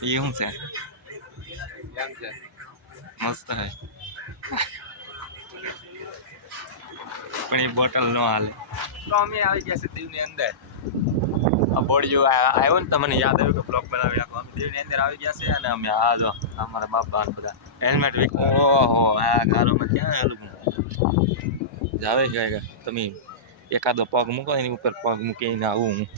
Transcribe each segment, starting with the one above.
એ શું છે મસ્ત હે પણ એ બોટલ નો હાલે તો અમે આવી ગયા છે દીવની અંદર આ બોડીઓ આવ્યો ને તમને યાદ આવ્યું કે બ્લોક બનાવી રાખો અમે દીવની અંદર આવી ગયા છે અને અમે આ જો અમારા બાપા બધા હેલ્મેટ વીક ઓહો આ ગારોમાં ક્યાં હાલું જાવે છે તમે એકાદો પગ મૂકો એની ઉપર પગ મૂકીને આવું હું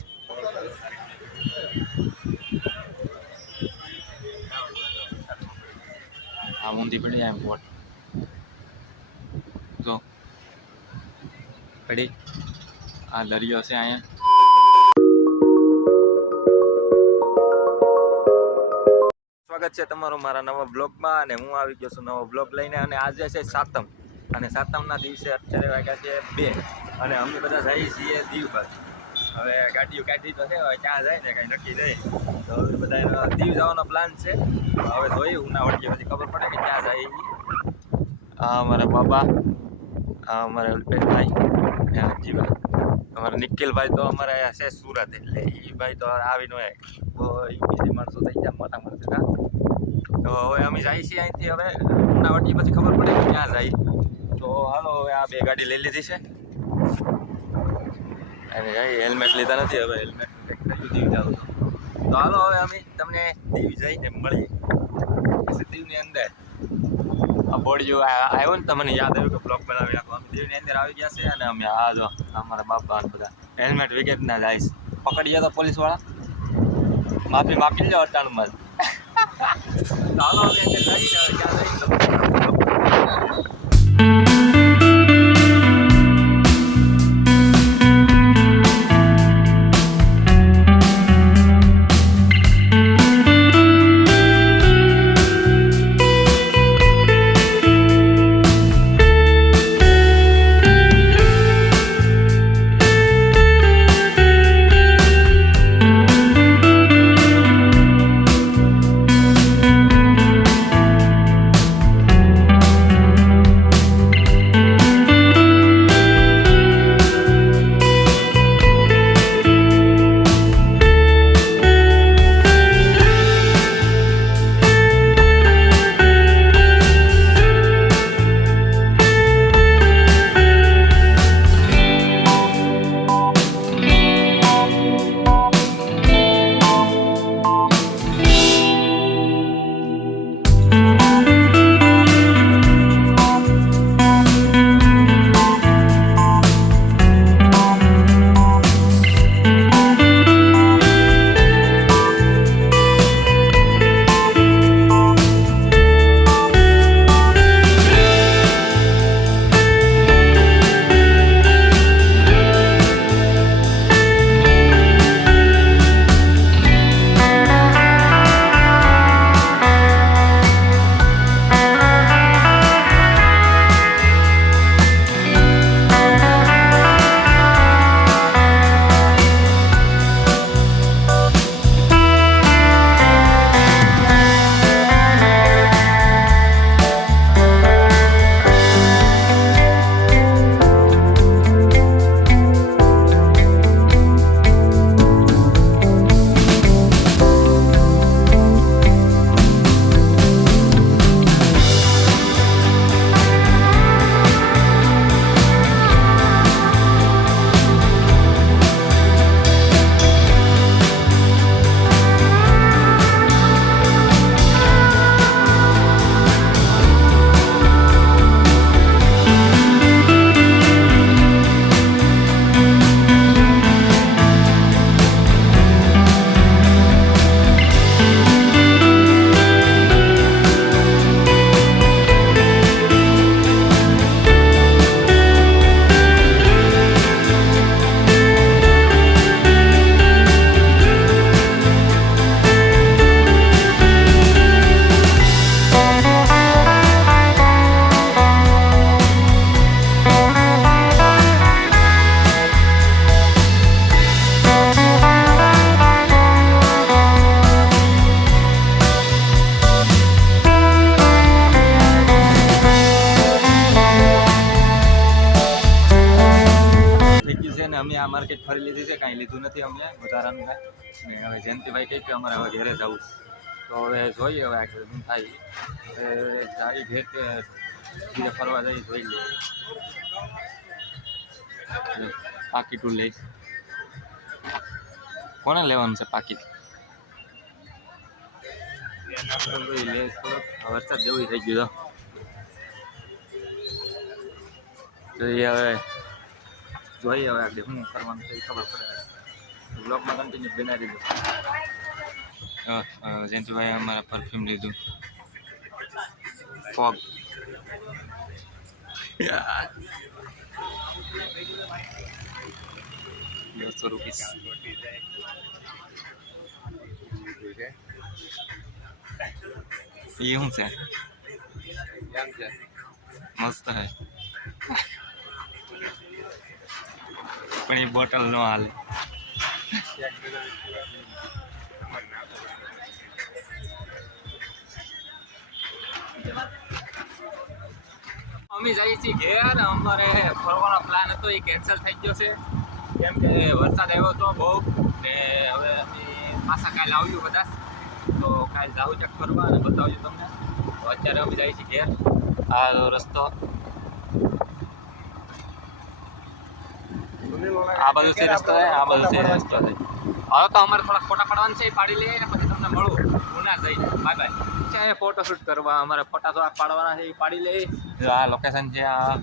આ ઊંધી પડી એમ જો. પડી. આ દરિયો છે અહીંયા. સ્વાગત છે તમારું મારા નવા બ્લોગમાં અને હું આવી ગયો છું નવો બ્લોગ લઈને અને આજે છે સાતમ. અને સાતમના દિવસે અત્યારે વાગ્યા છે બે. અને અમે બધા જઈએ છીએ દીવ પર હવે ગાડીઓ કાઢી તો છે, હવે ક્યાં જાય ને કાંઈ નક્કી નહીં. તો બધા દીવ જવાનો પ્લાન છે. હવે જોઈએ ઉનાવટી પછી ખબર પડે કે ક્યાં જાય. આ અમારા બાબા, આ અમારા અલ્પેશભાઈ હરજીભાઈ અમારા નિખિલભાઈ તો અમારે અહીંયા છે સુરત એટલે એ ભાઈ તો આવી ન હોય. તો એ બીજી માણસો થઈ ગયા મોટા માણસો તો હવે અમે જઈએ છીએ અહીંથી હવે. ઉનાવટી પછી ખબર પડે કે ક્યાં જાય. તો હાલો, હવે આ બે ગાડી લઈ લીધી છે. અને હેલ્મેટ લીધા નથી હવે હેલ્મેટ દીવ જાઉં તો હાલો હવે અમે તમને દીવ જઈને મળીએ. પછી દીવની અંદર આ બોડીઓ આવ્યો ને તમને યાદ આવ્યું કે બ્લોક બનાવી રાખો. અમે દીવની અંદર આવી ગયા છે અને અમે આ જો અમારા બાપા બધા હેલ્મેટ વિકેટ ના જાય પકડી ગયા તો પોલીસવાળા? માફી માફી લો અટાણમાં જ હાલો અમે અંદર જઈને હવે ક્યાં છે ને માર્કેટ ફરી લીધી છે, કાંઈ લીધું નથી અમને, વધારાનું કાંઈ. ને હવે જયંતિભાઈ કહે કે અમારે હવે ઘરે જવું તો હવે જોઈએ હવે આગળ શું થાય. જાય ઘેર કે ફરવા જઈએ જોઈ લઈએ. પાકીટું લઈશ. કોને લેવાનું છે પાકીટ વરસાદ જેવું થઈ ગયું તો એ હવે જોઈએ હવે આગળ શું કરવાનું છે એ ખબર પડે બ્લોગમાં કન્ટિન્યુ બનાવી દીધું જયંતિભાઈ અમારા પરફ્યુમ લીધું. ફોગ દોઢસો રૂપીસ. એ શું છે? કેમ છે. મસ્ત હે પણ એ બોટલ નો હાલે. અમે જઈએ છીએ ઘેર. અમારે ફરવાનો પ્લાન હતો, એ કેન્સલ થઈ ગયો છે. કેમ કે વરસાદ આવ્યો હતો બહુ. ને હવે અમે પાછા કાલે આવ્યું બધા. તો કાલે જાવ છે ફરવા અને બતાવજો તમને. અત્યારે અમે જઈએ છીએ ઘેર. આ રસ્તો. આ બાજુ છે રસ્તો છે આ બાજુ છે રસ્તો. છે હવે તો અમારે થોડા ફોટા પાડવાના છે એ પાડી લઈએ ને પછી તમને મળું. ઉના જઈ. Bye bye. છે ફોટો શૂટ કરવા? અમારે ફોટા થોડા પાડવાના છે એ પાડી લઈએ. આ લોકેશન છે આ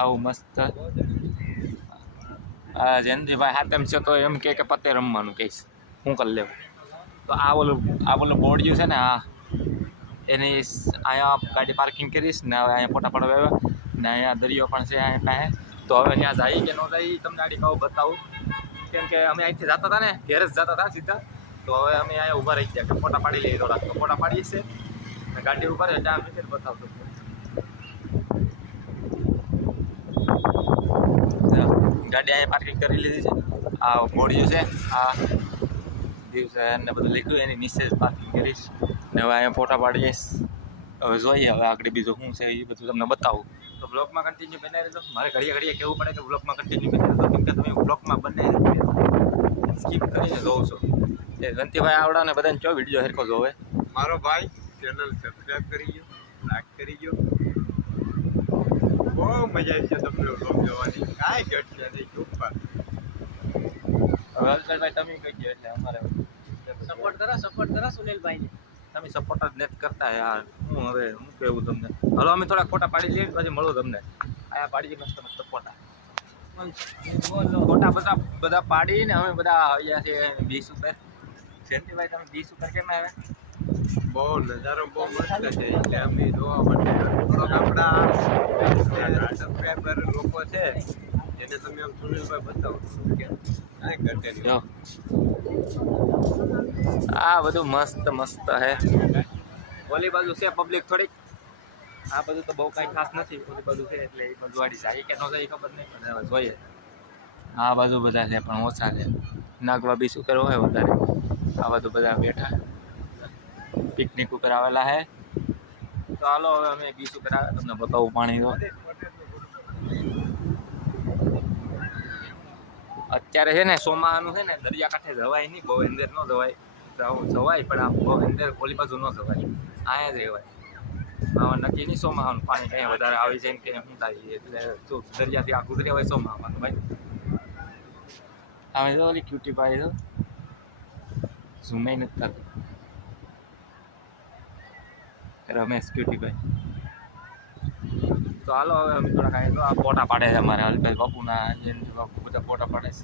આવું મસ્ત. આ જયંતિભાઈ તેમ છે તો એમ કે કે પતે રમવાનું કહીશ. હું કરી લેવું. તો આ ઓલું આ ઓલું બોર્ડ જે છે ને આ એની અહીંયા ગાડી પાર્કિંગ કરીશ ને હવે અહીંયા ફોટા પાડવા આવ્યા. ને અહીંયા દરિયો પણ છે અહીંયા પાસે. તો હવે ત્યાં જાય કે ન જાય તમને આડી કહું બતાવું. કેમ કે અમે અહીંથી જતા હતા ને, ઘેર જ જતા હતા સીધા. તો હવે અમે અહીંયા ઊભા રહી ગયા કે ફોટા પાડી લઈએ થોડા તો ફોટા પાડીએ છીએ. ને ગાડી ઊભા રહે ત્યાં નીચે બતાવતો ગાડી અહીંયા પાર્કિંગ કરી લીધી છે. આ મોડિયું છે, આ દિવસે એને બધું લીધું એની નીચે પાર્કિંગ કરીશ. ને હવે અહીંયા ફોટા પાડીશ હવે જોઈએ હવે આગળ બીજું શું છે એ બધું તમને બતાવું. તો બ્લોગમાં કન્ટિન્યુ બનાવી રહેજો મારે ઘડીએ ઘડીએ કહેવું પડે કે બ્લોગમાં કન્ટિન્યુ બનાવી રહેજો કેમ કે તમે બ્લોગમાં બનાવી સ્કીપ કરીને જોવો છો. એ ગંતીભાઈ આવડા ને બધાને ચો વીડિયો હેરકો જોવે? મારો ભાઈ ચેનલ સબસ્ક્રાઈબ કરી ગયો લાઈક કરી ગયો. બહુ મજા આવી છે તમને વ્લોગ જોવાની. કાંઈ ઘટશે નહીં ચૂપ પર હવે અલ્પેશભાઈ તમે કહી ગયો એટલે અમારે સપોર્ટ કરો સપોર્ટ કરો સુનિલભાઈને. તમે સપોર્ટ જ નથી કરતા યાર. હું હવે હું કહેવું તમને? હલો અમે થોડા ફોટા પાડી લઈએ પછી મળો તમને. આયા પાડી મસ્ત મસ્ત ફોટા. ફોટા બધા બધા પાડીને અમે બધા આવ્યા છે બીસ ઉપર. જયંતિભાઈ તમે બીસ ઉપર કેમ આવ્યા? બહુ નજારો બહુ મસ્ત છે. એટલે અમે જોવા માટે થોડોક આપણા સબસ્ક્રાઈબર લોકો છે એને તમે આમ સુનિલભાઈ બતાવો આ બધું મસ્ત મસ્ત હે. ઓલી બાજુ છે પબ્લિક થોડીક. આ બધું તો બહુ કાંઈ ખાસ નથી. ઓલી બાજુ છે એટલે એ બધું વાળી જાય. કે ન જાય ખબર નહીં, પણ જોઈએ. આ બાજુ બધા છે, પણ ઓછા છે. નાગવા બી શું કરવો હોય વધારે? આ બધું બધા બેઠા. પિકનિક ઉપર આવેલા હે. તો હાલો, હવે અમે બીચ ઉપર આવે. તમને બતાવું પાણી તો. અત્યારે છે ને સોમાહાનું છે ને, દરિયાકાંઠે જવાય નહીં અંદર ન જવાય. જવાય, પણ આ બહુ અંદર ઓલી બાજુ ન જવાય. અહીંયા જ રહેવાય. નક્કી નહીં સોમાહાનું પાણી કંઈ વધારે આવી જાય ને કે શું થાય એટલે જો દરિયાથી આ ગુજરે હોય સોમાહામાં ભાઈ. તમે તો ઓલી ક્યુટી પાડી તો ઝૂમે નથી થતું રમેશ ક્યુટી ભાઈ તો હાલો હવે અમે થોડા કાંઈ તો આ ફોટા પાડે છે અમારે હલભાઈ બાપુના જેમ બાપુ બધા ફોટા પાડે છે.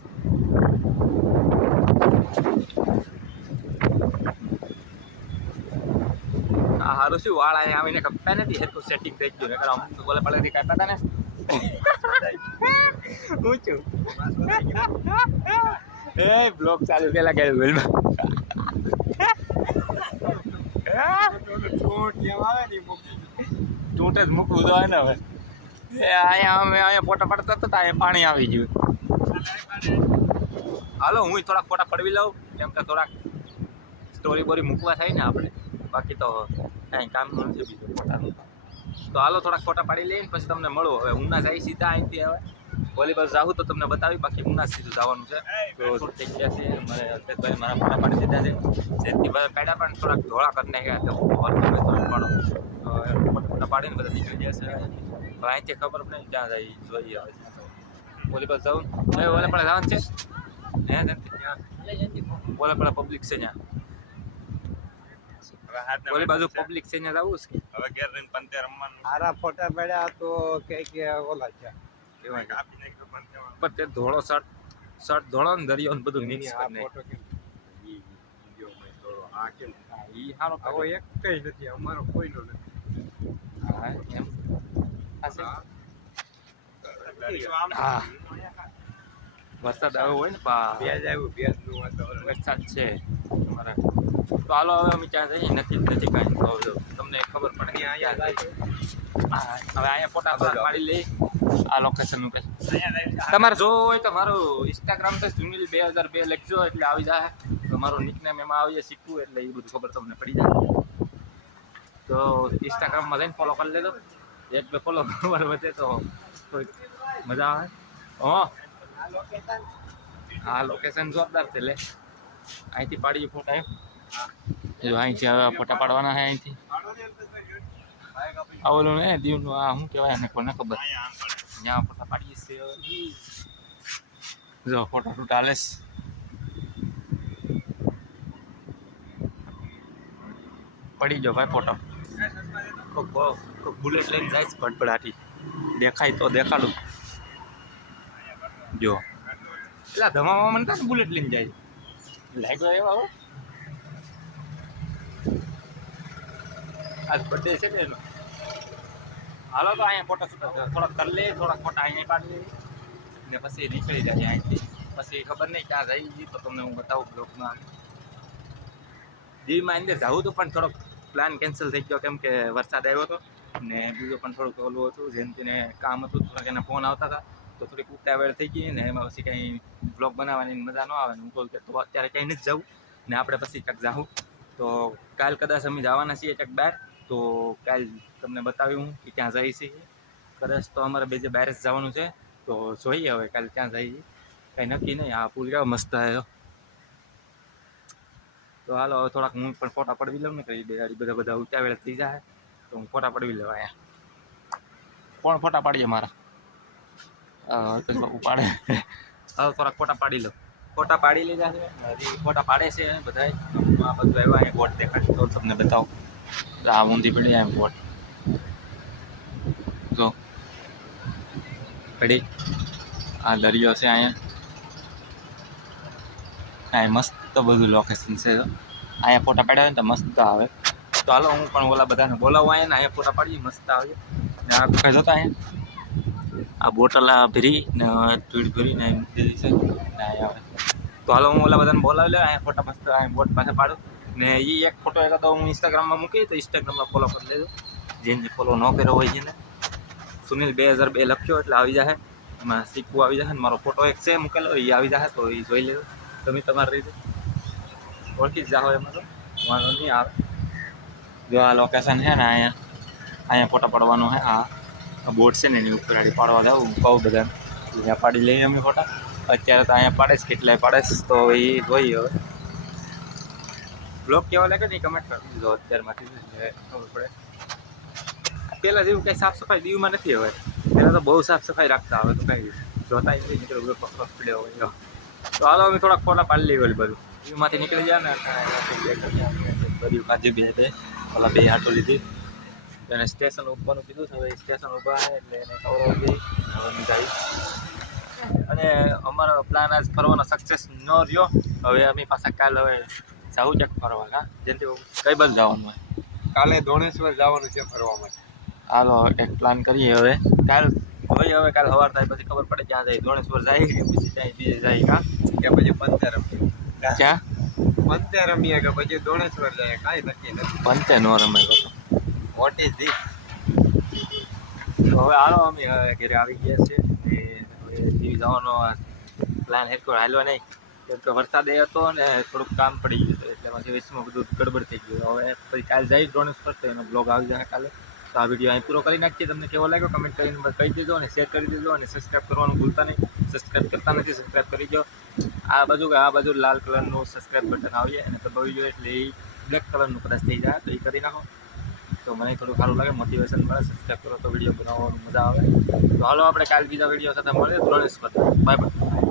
આ હારું શું? વાળ અહીંયા આવીને કપ્યા નથી? એટલું સેટિંગ થઈ ગયું. નકર અમુક બોલે પડેથી કાપ્યા હતા ને. છું એ બ્લોક ચાલુ પેલા ગયું વેલમાં ચૂંટ જ મૂકવું તો ને હવે. એ અહીંયા અમે અહીંયા ફોટા પડતા હતા અહીંયા પાણી આવી ગયું. હાલો હું થોડાક ફોટા પડવી લઉં. કેમ કે થોડાક સ્ટોરી બોરી મૂકવા થાય ને આપણે. બાકી તો કાંઈ કામ નથી બીજું ફોટાનું તો હાલો થોડાક ફોટા પાડી લઈને પછી તમને મળો. હવે ઉના જાય સીધા અહીંથી હવે. વોલીબોલ જાઉં તો તમને બતાવી બાકી ઉના સીધું જવાનું છે. તો થઈ ગયા છે. મારે અલ્પેશભાઈ મારા ફોટા પાડી દીધા છે. જેથી બધા પેડા પણ થોડાક ધોળા કરી નાખ્યા તો હોય ફોટા પાડીને બધા નીકળી જશે હવે અહીંથી ખબર નહીં ક્યાં જાય જોઈએ હવે. વોલીબોલ જાઉં. હવે ઓલે પણ જવાનું છે? હે જલ્દી પણ પબ્લિક છે ત્યાં. ઓલી બાજુ પબ્લિક છે. ત્યાં જવું છે હવે ઘેર રહીને પંતે રમવાનું. આરા ફોટા પડ્યા તો કે કે ઓલા છે. કેવાય કાપી નાખ્યો પંતે પણ તે ધોળો શર્ટ શર્ટ ધોળો ને દરિયો ને બધું મિક્સ આ કરી ફોટો કેમ? ઈ વિડીયોમાં ધોળો આ કેમ? ઈ હારો આવો એક કઈ નથી અમારો કોઈનો નથી. હા એમ? હા. વરસાદ આવ્યો હોય ને પા ભેજ આવ્યું ભેજનું વાતાવરણ. વરસાદ છે. અમારા તો હાલો, હવે અમે ત્યાં જઈએ. નથી નથી કાંઈ. તો તમને ખબર પડે હવે અહીંયા ફોટા થોડાક પાડી લઈ આ લોકેશનનું કંઈ. તમારે જોવું હોય તો મારું ઇન્સ્ટાગ્રામ તો સુનિલ બે હજાર બે લખજો, એટલે આવી જાય. તો મારું નિકનેમ એમાં આવી જાય શીખવું એટલે એ બધું ખબર તમને પડી જાય. તો ઇન્સ્ટાગ્રામમાં જઈને ફોલો કરી લેજો. એક બે ફોલો કરવા વધે તો મજા આવે. હો. હા લોકેશન જોરદાર છે, લે. અહીંથી પાડીએ ફોટા એમ. જો અહીંથી હવે ફોટા પાડવાના છે અહીંથી. આ ઓલું ને દીવનું આ શું કહેવાય એને કોને ખબર? ત્યાં ફોટા પાડીએ છીએ જો ફોટા શૂટ હાલે પડી જો ભાઈ ફોટો. બુલેટ લઈને જાય છે ભટભડાટી. દેખાય તો દેખાડું. જો. એટલે ધમામાં મને બુલેટ લઈને જાય? લાગ્યો એવા આજ બર્થડે છે ને એનો. હાલો તો અહીંયા ફોટો શૂટ થોડાક કરી લે, થોડાક ફોટા અહીંયા પાડી લે. ને પછી નીકળી જાય અહીંથી. પછી ખબર નહીં ક્યાં જઈ તો તમને હું બતાવું બ્લોગમાં દીવમાં અંદર જવું હતું, પણ થોડોક પ્લાન કેન્સલ થઈ ગયો, કેમ કે વરસાદ આવ્યો હતો. ને બીજું પણ થોડુંક ઓલું હતું, જેમ તેને કામ હતું, થોડાક એના ફોન આવતા હતા. તો થોડીક ઉતાવળ થઈ ગઈ ને એમાં પછી કંઈ બ્લોગ બનાવવાની મજા ન આવે ને હું કહું કે તો અત્યારે કંઈ નથી જવું. ને આપણે પછી ક્યાંક જાઉં તો કાલ કદાચ અમે જવાના છીએ ક્યાંક બહાર. તો કાલ તમને બતાવ્યું કે ક્યાં જઈએ છીએ કદાચ તો અમારે બીજે બહાર જ જવાનું છે તો જોઈએ હવે કાલે ક્યાં જઈએ કંઈ નક્કી નહીં આ પુલ કેવો મસ્ત આવ્યો તો હાલો હવે થોડાક હું પણ ફોટા પડવી લઉં ને કઈ બેહાડી બધા બધા ઉતાવળ થઈ જાય. તો હું ફોટા પડવી લઉં અહીંયા. કોણ ફોટા પાડીએ મારા? અ, તો બાપુ પાડે હવે થોડાક ફોટા પાડી લઉં. ફોટા પાડી લીધા છે હજી ફોટા પાડે છે બધા આ બધું આવ્યા અહીંયા બોટ દેખાડે. તો તમને બતાવું. પડી એમ બોટ. જો. પડી આ દરિયો છે અહીંયા. હા મસ્ત બધું લોકેશન છે. અહીંયા ફોટા પાડ્યા ને તો મસ્ત આવે. તો હાલો, હું પણ ઓલા બધાને બોલાવું અહીંયા ને અહીંયા ફોટા પાડીએ, મસ્ત આવે. ને આ કઈ જતા અહીંયા? આ બોટલ ભરી ને ધૂળ ભરીને દીધી છે. ને અહીંયા આવે. તો હાલો, હું ઓલા બધાને બોલાવી લે, અહીંયા ફોટા મસ્ત, અહીંયા બોટ પાસે પાડું. ને એ એક ફોટો એક તો હું ઇન્સ્ટાગ્રામમાં મૂકી તો ઇન્સ્ટાગ્રામમાં ફોલો કરી લેજો. જેને ફોલો ન કર્યો હોય છે ને સુનિલ બે હજાર બે લખ્યો એટલે આવી જાય એમાં શીખવું આવી જાય ને મારો ફોટો એક છે મૂકેલો એ આવી જાય તો એ જોઈ લેજો. તમે તમારી રીતે ઓળખી જ જાઓ એમાં તો. વાંધો નહીં, આવે. જો આ લોકેશન છે ને અહીંયા અહીંયા ફોટો પાડવાનો છે. આ બોટ છે ને એની ઉપર આડી પાડવા જાવ. હું કહું બધાને. અહીંયા પાડી લઈએ અમે ફોટા અત્યારે તો અહીંયા પાડે છે, કેટલાય પાડે છે, તો એ જોઈએ હવે. બ્લોગ કેવા લાગે ને કમેન્ટ કરી. દીધો અત્યારમાંથી ખબર પડે. પહેલાં જેવું કંઈ સાફ સફાઈ દીવમાં નથી હવે. પહેલાં તો બહુ સાફ સફાઈ રાખતા હવે તો કંઈ જોતા નથી નીકળે બધો પકડ હોય તો. હાલો અમે થોડાક ફોટા પાડી લઈએ ઓલી બધું. દીવમાંથી નીકળી જાય ને બધું કાજે બે બે, ઓલા બે આટો લીધી. એને સ્ટેશન ઉપરનું કીધું હવે સ્ટેશન ઊભા એટલે એને કવર દઈ હવે જાય અને અમારો પ્લાન આજ ફરવાનો સક્સેસ ન રહ્યો. હવે અમે પાછા કાલ હવે જાવું છે ફરવા હા જેથી કઈ બાજુ જવાનું હોય? કાલે ધોણેશ્વર જવાનું છે ફરવા માટે. હાલો એક પ્લાન કરીએ હવે. કાલ જોઈએ હવે કાલ સવાર થાય પછી ખબર પડે ક્યાં જાય. ધોણેશ્વર જાય કે પછી જાય બીજે જાય કા? કે પછી રમીએ. ક્યાં? પંતે રમીએ કે પછી ધોણેશ્વર જાય. કાંઈ નક્કી નથી. પંતે નો રમે વોટ ઇઝ ધીસ હવે હાલો અમે ઘરે આવી ગયા છે હવે જવાનો પ્લાન હેરકો હાલ્યો નહીં. કેમ કે વરસાદ એ હતો ને થોડુંક કામ પડી ગયું હતું, એટલે પછી વિશ્વમાં બધું ગડબડ થઈ ગયું. હવે પછી કાલે જઈ ધોણેશ્વર તો એનો બ્લોગ આવી જાય કાલે. તો આ વીડિયો અહીં પૂરો કરી નાખીએ. તમને કેવો લાગ્યો? કમેન્ટ કરીને કહી દેજો અને શેર કરી દેજો અને સબસ્ક્રાઈબ કરવાનું ભૂલતા નહીં. સબસ્ક્રાઈબ કરતા નથી સબસ્ક્રાઈબ કરી દો. આ બાજુ કે આ બાજુ લાલ કલરનું સબસ્ક્રાઈબ બટન આવીએ અને દબાવી જોઈએ એટલે એ બ્લેક કલરનું કદાચ થઈ જાય, તો એ કરી નાખો. તો મને થોડું સારું લાગે મોટિવેશન મળે. સબસ્ક્રાઈબ કરો તો વીડિયો બનાવવાનું મજા આવે. તો હાલો, આપણે કાલે બીજા વીડિયો સાથે મળીએ. ધોરણેશ્વર બાય બાય